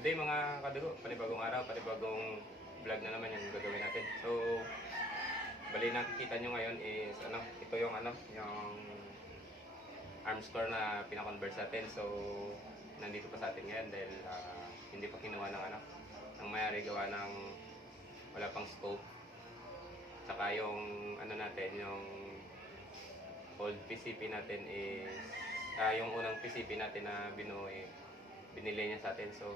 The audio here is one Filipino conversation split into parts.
Good day mga kadugo, panibagong araw, panibagong vlog na naman yung gagawin natin. So, bali nakikita nyo ngayon is ano, ito yung ano, yung arm score na pinakonvert sa atin. So, nandito pa sa atin ngayon dahil ah, hindi pa kinuha ng ano, ng mayari gawa ng wala pang scope. Saka yung ano natin, yung old PCP natin is ah, yung unang PCP natin na binuo eh, binili niya sa atin. So,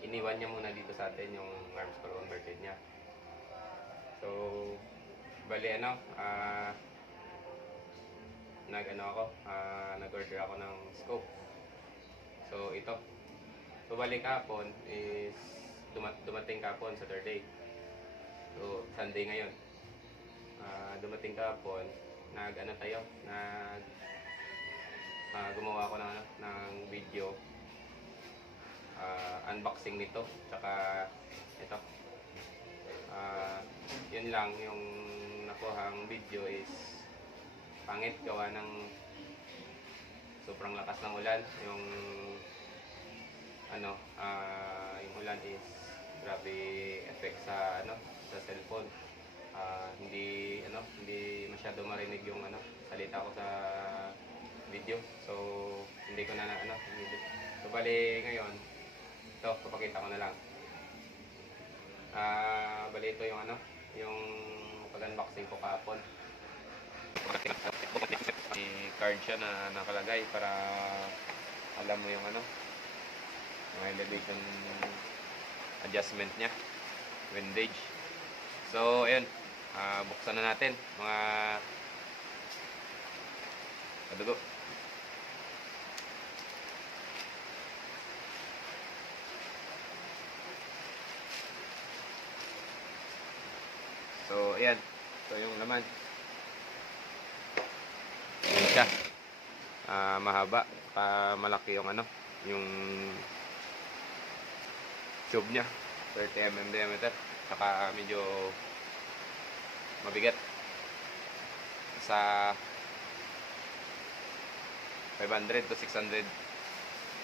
iniwan niya muna dito sa atin yung arms score converted niya. So, bali ano, ah, nag ano ako, ah, nag-order ako ng scope. So, ito. So, bali kahapon is duma- dumating kahapon sa third day. So, Sunday ngayon. Ah, dumating kahapon, nag ano tayo, nag ah, gumawa ako ng, ano, ng video ah, unboxing nito. Tsaka ito. Ah, yun lang. Yung nakuhang video is pangit. Gawa ng sobrang lakas ng ulan. Yung ano ah, yung ulan is grabe effect sa ano sa cellphone. Ah, hindi ano hindi masyado marinig yung ano salita ko sa video. So hindi ko na- ano hindi, so bali ngayon ito papakita ko na lang. Ah bali ito yung ano yung pag-unboxing ko kahapon. May card siya na nakalagay para alam mo yung ano yung elevation adjustment niya windage. So ayun ah, buksan na natin mga kadugo So, ayan. So, yung laman. Ayan siya. Ah, mahaba. Pa malaki yung ano. Yung tube niya. 30 mm diameter. Saka medyo mabigat. Sa 500 to 600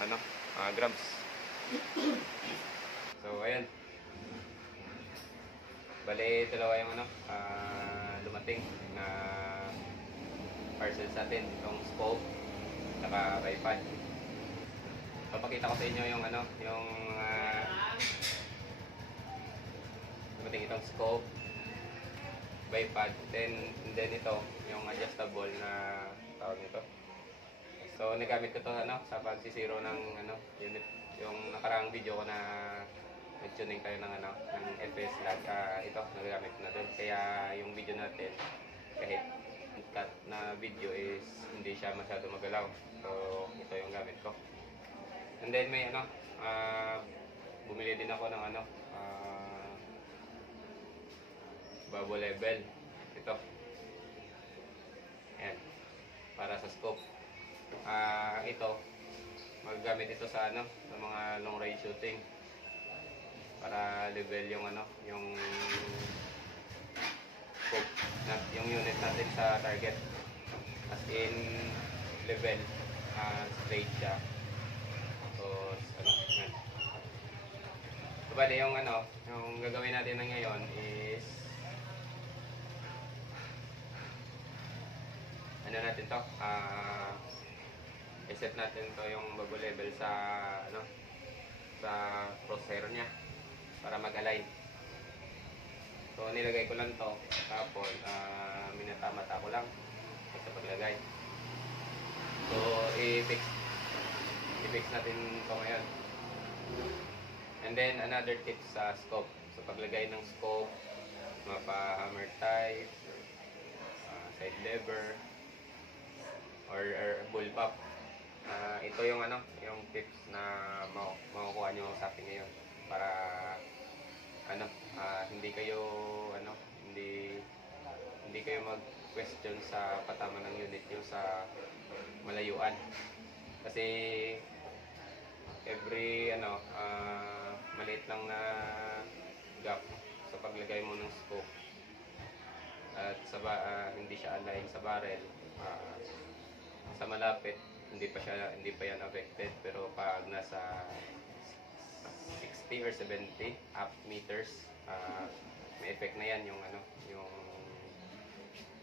ano, ah, grams. So, ayan. Bale, dalawa yung ano, ah, lumating na parcel sa atin, itong scope, saka iPad. Papakita ko sa inyo yung ano, yung uh, lumating itong scope, iPad, then, then ito, yung adjustable na tawag nito. So, nagamit ko to ano, sa pagsisiro ng ano, unit, yung nakaraang video ko na nag-tuning tayo ng ano, ng FS lag. Ah, ito, nagagamit na doon. Kaya yung video natin, kahit cut na video is hindi siya masyado magalaw. So, ito yung gamit ko. And then may ano, ah, bumili din ako ng ano, ah, bubble level. Ito. Ayan. Para sa scope. Ah, ito, magagamit ito sa ano, sa mga long range shooting para level yung ano, yung scope na yung unit natin sa target. As in level ah, straight siya. Tapos ano, yan. So, bali yung ano, yung gagawin natin na ngayon is ano natin to? Ah, i-set natin to yung bago level sa ano sa crosshair niya para mag-align. So nilagay ko lang to tapos uh, minatama-ta ko lang sa paglagay. So i-fix i-fix natin to ngayon. And then another tip sa scope. So paglagay ng scope, mapa-hammer type, uh, side lever, or, or bull pop. Ah, ito yung ano, yung tips na makukuha nyo sa akin ngayon para ano, ah, hindi kayo ano, hindi hindi kayo mag-question sa patama ng unit nyo sa malayuan. Kasi every ano, ah, maliit lang na gap sa paglagay mo ng scope at sa ah, hindi siya align sa barrel ah, sa malapit hindi pa siya hindi pa yan affected pero pag nasa 60 or 70 up meters. Ah, may effect na yan yung ano, yung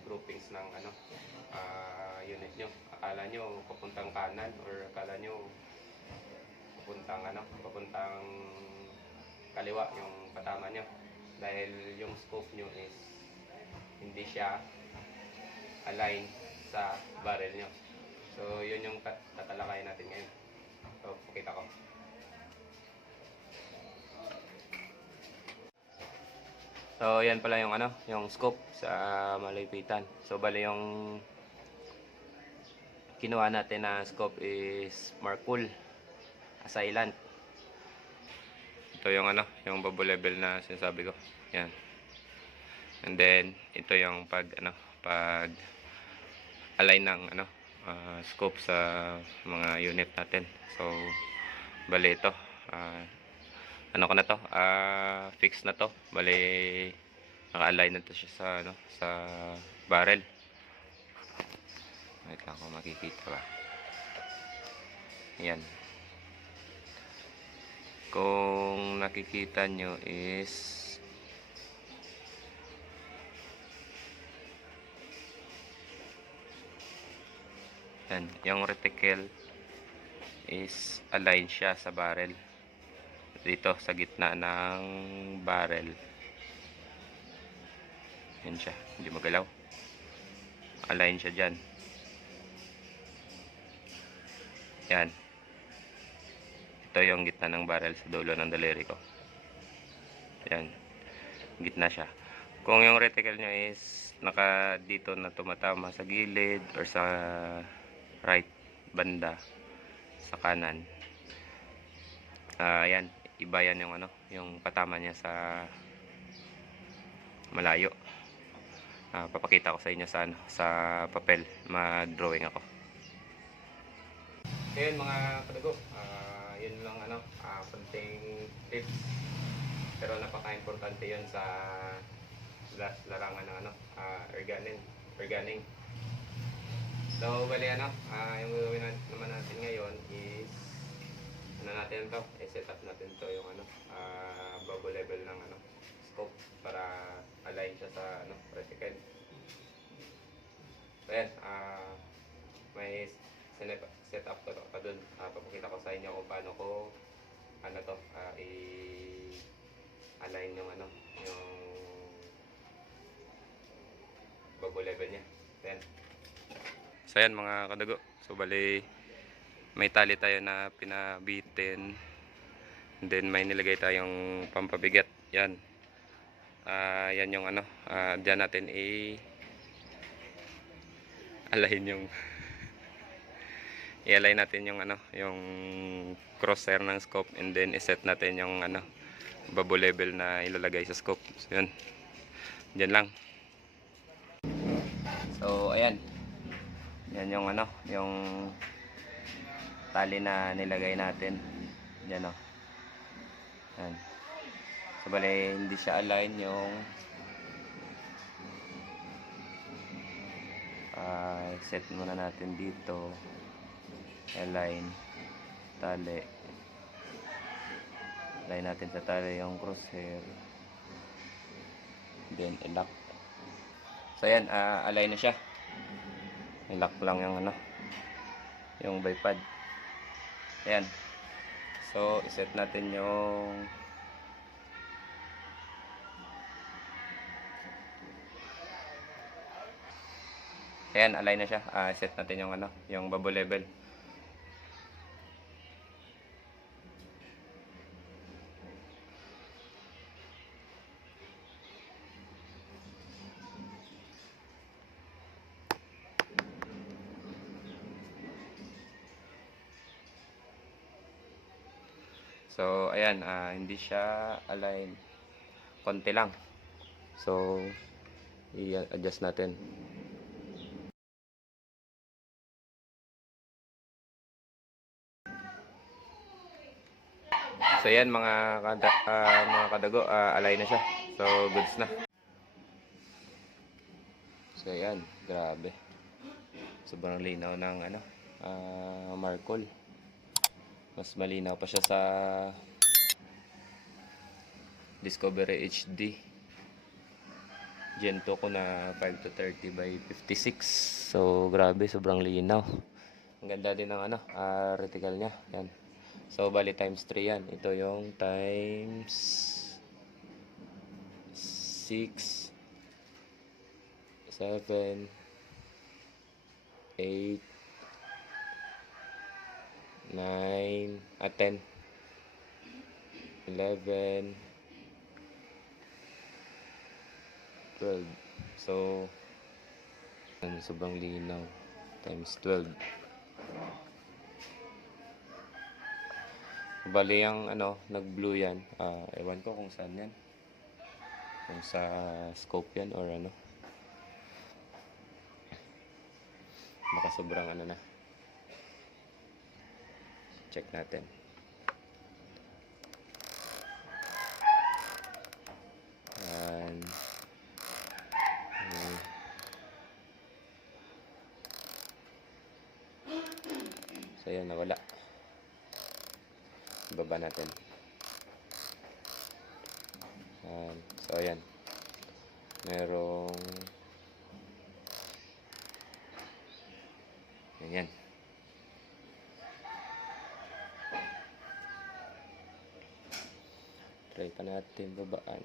groupings ng ano, ah, unit nyo. Akala nyo papuntang kanan or akala nyo papuntang ano, papuntang kaliwa yung patama nyo. Dahil yung scope nyo is hindi siya align sa barrel nyo. So, yun yung tat- tatalakayin natin ngayon. So, pakita ko. So, yan pala yung ano, yung scope sa malaypitan. So, bali yung kinuha natin na scope is Markul Assailant. Ito yung ano, yung bubble level na sinasabi ko. Yan. And then, ito yung pag, ano, pag align ng, ano, ah, scope sa mga unit natin. So, bali ito. ah, ano ko na to? Ah, fix na to. Bali, naka-align na to siya sa, ano, sa barrel. Wait lang kung makikita ba. Yan. Kung nakikita nyo is Yan, yung reticle is align siya sa barrel. Dito sa gitna ng barrel. Yan siya, hindi magalaw. Align siya dyan. Yan. Ito yung gitna ng barrel sa dulo ng daliri ko. Yan. Gitna siya. Kung yung reticle nyo is naka dito na tumatama sa gilid or sa right banda sa kanan. Yan, iba yan yung ano, yung patama niya sa malayo. Ah, papakita ko sa inyo sa ano, sa papel, mag-drawing ako. Ayun mga kadago, ah, yun lang ano, ah, konting tips. Pero napaka-importante yun sa last larangan ng ano, ah, erganin, erganing. So, bali ano, ah, yung gagawin nat- naman natin ngayon is ano natin to, i-set up natin to yung ano, ah, bubble level ng ano, scope para align siya sa ano, reticle. So, yan, ah, may set up to, pa dun. Ah, papakita ko sa inyo kung paano ko ano to, ah, i-align yung ano, yung bubble level niya. Then, So yan mga kadago. So bali may tali tayo na pinabitin. Then may nilagay tayong pampabigat. Yan. Ah, yan yung ano, ah diyan natin i alahin yung i-align natin yung ano, yung crosshair ng scope and then i-set natin yung ano bubble level na ilalagay sa scope. So yun. Diyan lang. So ayan. Yan yung ano, yung tali na nilagay natin. Yan o. Yan. So, bali, hindi siya align yung ah, set muna natin dito. Align. Tali. Align natin sa tali yung crosshair. Then, ilock. So, yan. ah, align na siya. Ilock lang yung ano, yung bipod. Ayan. So, iset natin yung Ayan, align na siya. Ah, set natin yung ano, yung bubble level. So, ayan, ah, hindi siya align. Konti lang. So, i-adjust natin. So, ayan mga, kada, ah, mga kadago, ah, align na siya. So, goods na. So, ayan, grabe. Sobrang linaw ng ano, ah, Marcol mas malinaw pa siya sa Discovery HD. Gento ko na 5 to 30 by 56. So, grabe, sobrang linaw. Ang ganda din ng ano, ah, reticle niya. Yan. So, bali times 3 yan. Ito yung times 6, 7, 8, 9, at 10, 11, 12. So, ano, sobrang linaw. Times 12. Bali ang ano, nag-blue yan. Ah, ewan ko kung saan yan. Kung sa scope yan or ano. Baka sobrang ano na. Check natin. Yan. Hmm. So yan, nawala. Baba natin. Yan. So ayan. Merong Ganyan. Try pa natin babaan.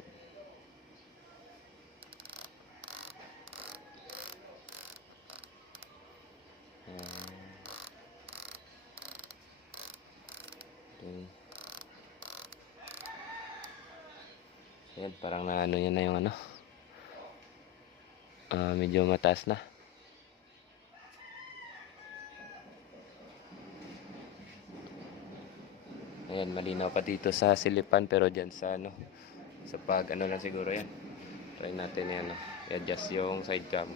Yan. Okay. Ayan, parang na ano yan na yung ano. Ah, medyo mataas na. Ayan, malinaw pa dito sa silipan pero dyan sa ano, sa pag ano lang siguro yan. Try natin yan, no? i-adjust yung side cam.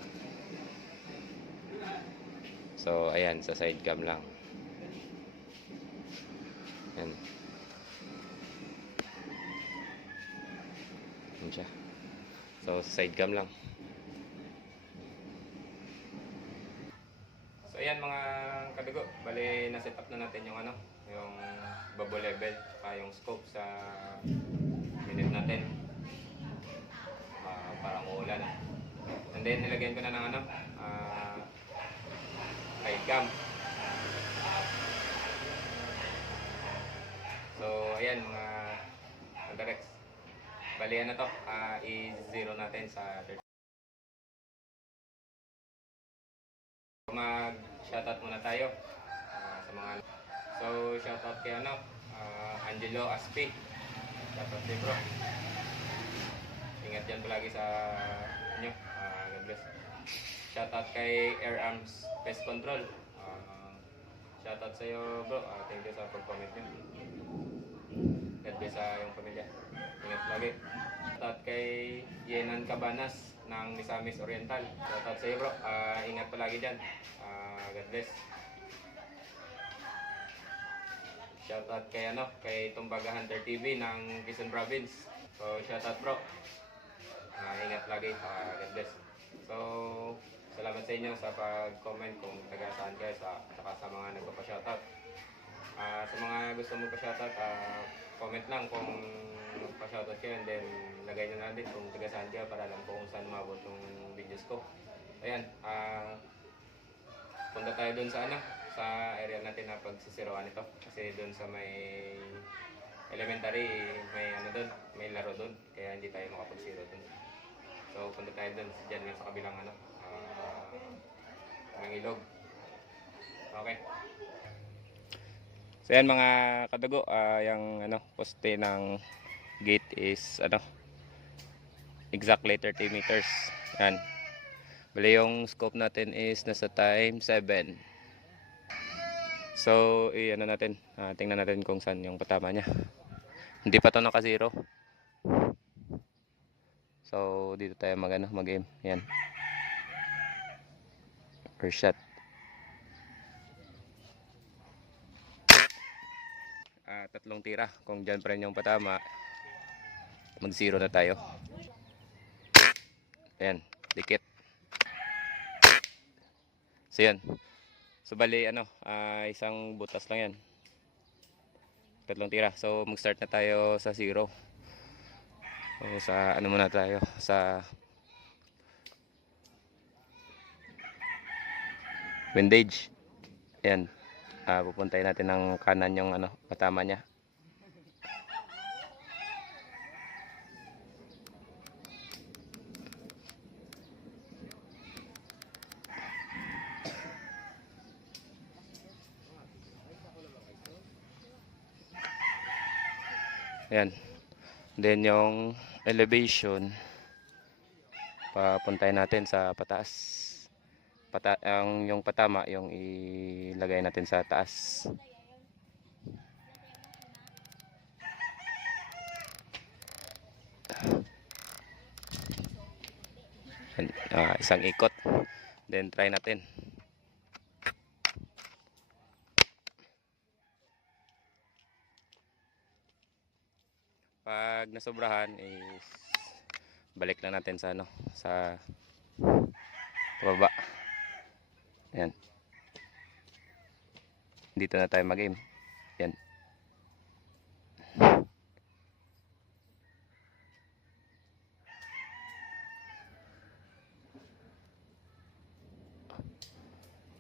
So, ayan, sa side cam lang. Ayan. Ayan siya. So, side cam lang. So, ayan mga kadugo. Bali, na-set up na natin yung ano, yung bubble level, pa yung scope sa minute natin. Ah, para umuulan. And then, nilagyan ko na ng ano, ah, side cam. So, ayan mga Andarex. Bali, ano to, ah, i-zero natin sa 30. Mag-shoutout muna tayo ah, sa mga So, shoutout kay ano, ah, Angelo Aspi. Shoutout kay bro. Ingat yan palagi sa inyo. Ah, God bless. Shoutout kay Air Arms Pest Control. Ah, shoutout sa iyo bro. Ah, thank you sa pag-comment nyo. God bless sa iyong pamilya. Ingat lagi. Shoutout kay Yenan Cabanas ng Misamis Oriental. Shoutout sa iyo bro. Ah, ingat palagi dyan. Ah, God bless. Shoutout kay ano, kay Tumbaga Hunter TV ng Quezon Province. So, shoutout bro. Ah, ingat lagi. Ah, God bless. So, salamat sa inyo sa pag-comment kung taga saan kayo sa saka sa mga nagpapa-shoutout. Ah, sa mga gusto mo pa-shoutout, ah, comment lang kung pa-shoutout kayo and then lagay nyo na din kung taga saan kayo para ko kung saan umabot yung videos ko. Ayan, ah, punta tayo dun sa ano, sa area natin na pagsisiroan ito. Kasi dun sa may elementary, may ano dun, may laro dun. Kaya hindi tayo makapagsiro dun. So, punta tayo dun, dyan lang sa kabilang ano, ah, ng ilog. Okay. So yan mga kadago, ah, yung ano, poste ng gate is ano, exactly 30 meters. Yan. Bali yung scope natin is nasa time 7. So, i-ano natin, ah, tingnan natin kung saan yung patama niya. Hindi pa to naka-zero. So, dito tayo mag, ano, mag-aim. Yan. First shot. Ah, tatlong tira. Kung dyan pa rin yung patama, mag-zero na tayo. Ayan, dikit. So yan. So bali ano, ah, isang butas lang yan. Tatlong tira. So mag-start na tayo sa zero. So, sa ano muna tayo sa windage. Ayan. Ah, pupuntahin natin ng kanan yung ano, patama niya. Ayan. Then yung elevation papuntahin natin sa pataas. Pata ang yung patama yung ilagay natin sa taas. Yan, ah, isang ikot. Then try natin. Pag nasobrahan is balik lang natin sa ano sa pababa. Ayan. Dito na tayo mag-aim. Yan.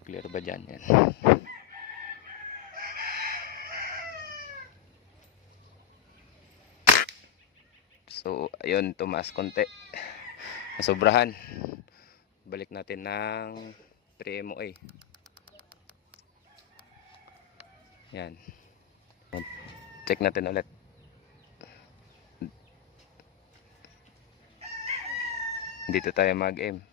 Clear ba dyan? Yan. So, ayun, tumaas konti. Nasobrahan. Balik natin ng 3 MOA. Yan. Check natin ulit. Dito tayo mag-aim.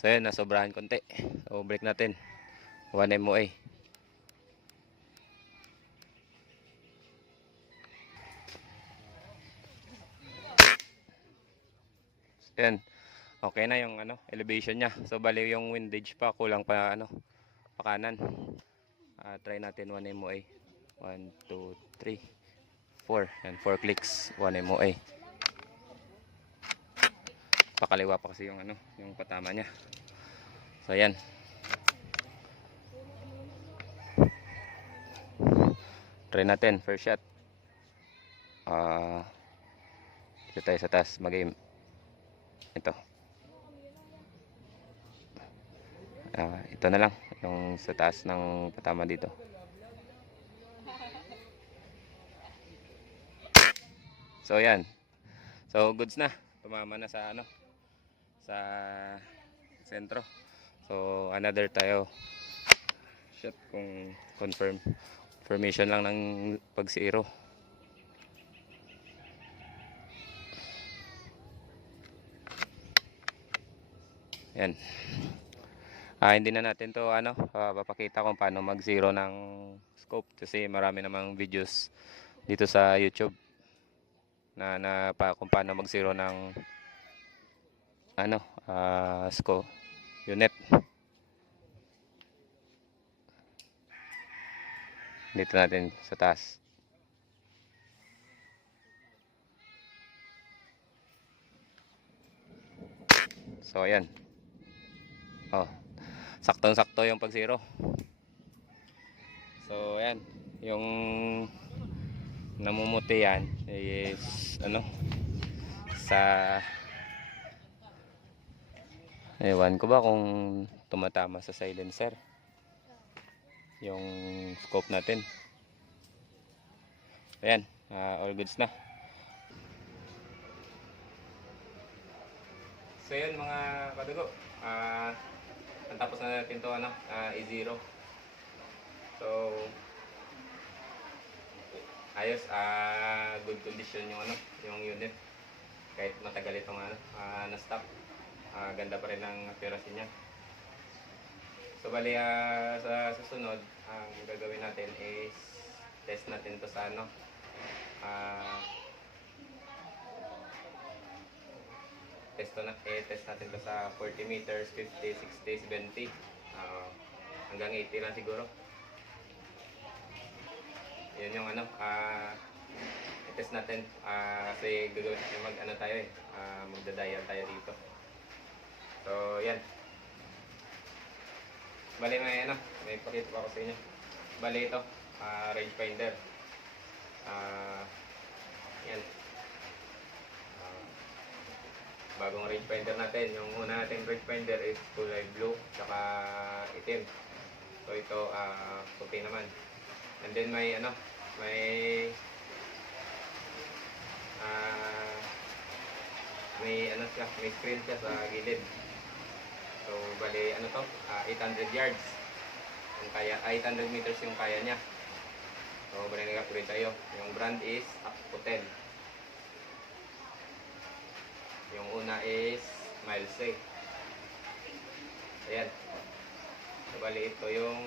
So yun, nasobrahan konti. So break natin. 1 MOA. Yan. Okay na yung ano, elevation niya. So bali yung windage pa kulang pa ano, pa kanan. Ah, try natin 1 MOA. 1 2 3 4. Yan 4 clicks, 1 MOA. Pakaliwa pa kasi yung ano, yung patama niya. So yan. Try natin first shot. Ah, dito tayo sa taas mag-aim. Ito. Ah, ito na lang yung sa taas ng patama dito. So yan. So goods na. Tumama na sa ano sa sentro. So another tayo shot kung confirm. Formation lang ng pag zero. Yan. Ah, hindi na natin to ano, ah, papakita kung paano mag-zero ng scope kasi marami namang videos dito sa YouTube na, na pa, kung paano mag-zero ng ano, ah, scope unit. Dito natin sa taas. So ayan. Oh. Saktong-sakto yung pag zero. So ayan, yung namumuti yan is ano sa Ewan ko ba kung tumatama sa silencer yung scope natin. Ayan, ah, all goods na. So yun mga kadugo, ah natapos na natin to ano, ah, i-zero. So ayos, ah good condition yung ano, yung unit. Kahit matagal itong ano, ah, na-stop. Ah, ganda pa rin ang accuracy niya. So bali ah, sa susunod, ang gagawin natin is test natin to sa ano, ah test, na, eh, test natin to sa 40 meters, 50, 60, 70. Ah, hanggang 80 lang siguro. Yun yung ano, ah test natin ah kasi gagawin mag ano tayo eh, ah magda-dial tayo dito. So, yan. Bali may ano, may pakita pa ako sa inyo. Bali ito, ah, range finder. Ah, yan. Ah, bagong range finder natin. Yung una nating range finder is kulay blue, tsaka itim. So ito, ah, puti naman. And then may ano, may ah, may ano siya, may screen siya sa gilid. So, bali, ano to? Ah, 800 yards. Yung kaya, ah, 800 meters yung kaya niya. So, bali nag-upgrade tayo. Yung brand is Hotel. Yung una is Milesay. Ayan. So, bali ito yung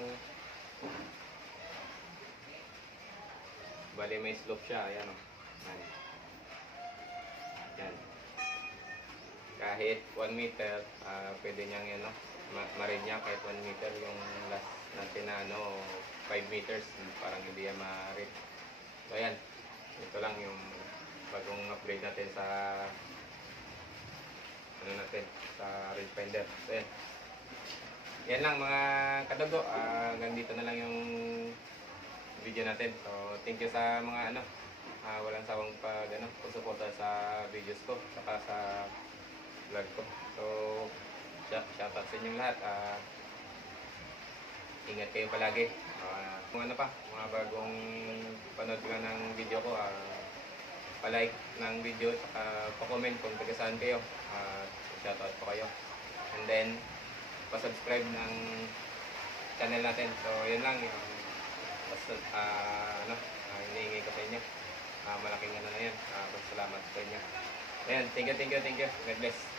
bali may slope siya. Ayan o. Ayan. Ayan kahit 1 meter, ah, pwede niyang yan, no? ma- ma-read niya kahit 1 meter yung last natin na ano, 5 meters, parang hindi yan ma-read. So ayan, ito lang yung bagong upgrade natin sa ano natin, sa range finder. So yan. Yan lang mga kadugo, ah, hanggang dito na lang yung video natin. So thank you sa mga ano, ah, walang sawang pag ano, pagsuporta sa videos ko, saka sa vlog ko. So, shout, out sa inyong lahat. Ah, ingat kayo palagi. Ah, kung ano pa, mga bagong panood ka ng video ko, ah, palike ng video, saka pa-comment kung taga saan kayo. Ah, shout out po kayo. And then, pa-subscribe ng channel natin. So, yun lang yung basta, ah, ano, ah, hinihingi ko sa inyo. Ah, malaking ano na yan. Ah, salamat sa inyo. Ayan, thank you, thank you, thank you. God bless.